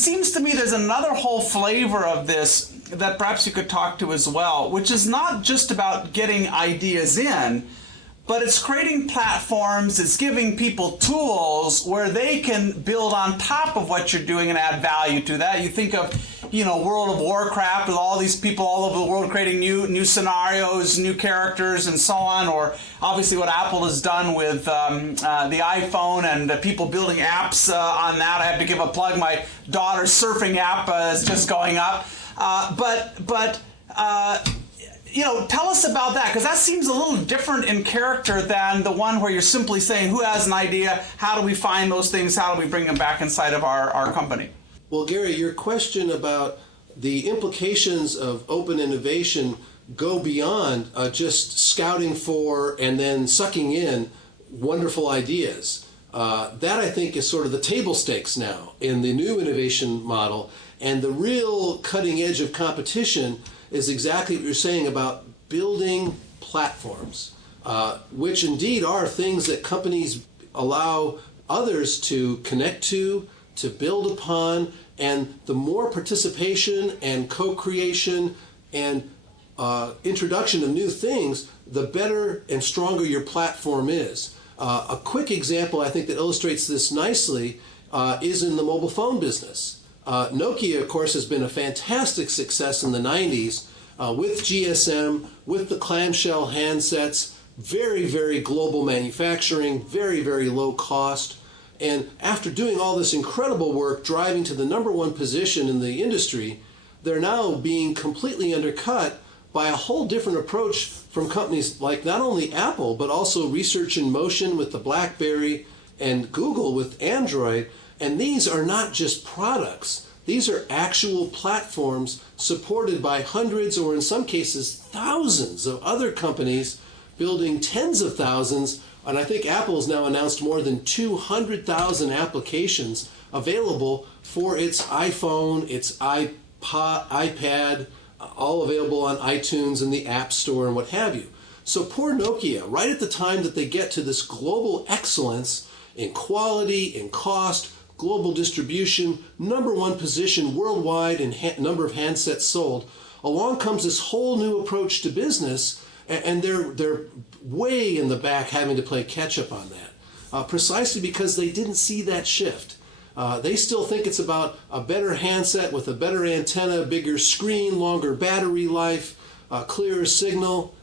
Seems to me there's another whole flavor of this that perhaps you could talk to as well, which is not just about getting ideas in, but it's creating platforms, it's giving people tools where they can build on top of what you're doing and add value to that. You think of, World of Warcraft with all these people all over the world creating new scenarios, new characters, and so on, or obviously what Apple has done with the iPhone and people building apps on that. I have to give a plug. My daughter's surfing app is just going up. Tell us about that, because that seems a little different in character than the one where you're simply saying, who has an idea, how do we find those things, how do we bring them back inside of our company? Well, Gary, your question about the implications of open innovation go beyond just scouting for and then sucking in wonderful ideas. That, I think, is sort of the table stakes now in the new innovation model. And the real cutting edge of competition is exactly what you're saying about building platforms, which indeed are things that companies allow others to connect to build upon, and the more participation and co-creation and introduction of new things, the better and stronger your platform is. A quick example, I think, that illustrates this nicely is in the mobile phone business. Nokia, of course, has been a fantastic success in the 90s with GSM, with the clamshell handsets, very, very global manufacturing, very, very low cost. And after doing all this incredible work, driving to the #1 position in the industry, they're now being completely undercut by a whole different approach from companies like not only Apple, but also Research in Motion with the BlackBerry and Google with Android. And these are not just products. These are actual platforms supported by hundreds, or in some cases thousands, of other companies building tens of thousands. And I think Apple's now announced more than 200,000 applications available for its iPhone, its iPad, all available on iTunes and the App Store and what have you. So poor Nokia, right at the time that they get to this global excellence in quality, in cost, global distribution, #1 position worldwide in number of handsets sold, along comes this whole new approach to business, and they're way in the back having to play catch up on that, precisely because they didn't see that shift. They still think it's about a better handset with a better antenna, bigger screen, longer battery life, clearer signal.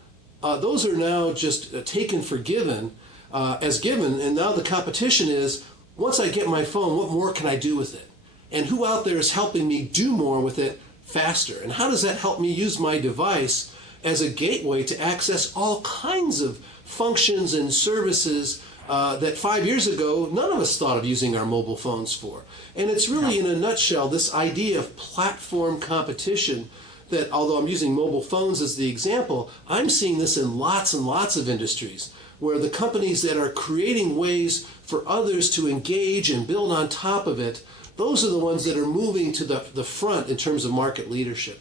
Those are now just taken for given, as given, and now the competition is, once I get my phone, what more can I do with it? And who out there is helping me do more with it faster? And how does that help me use my device as a gateway to access all kinds of functions and services that 5 years ago none of us thought of using our mobile phones for? And it's really, in a nutshell, this idea of platform competition that, although I'm using mobile phones as the example, I'm seeing this in lots and lots of industries, where the companies that are creating ways for others to engage and build on top of it, those are the ones that are moving to the front in terms of market leadership.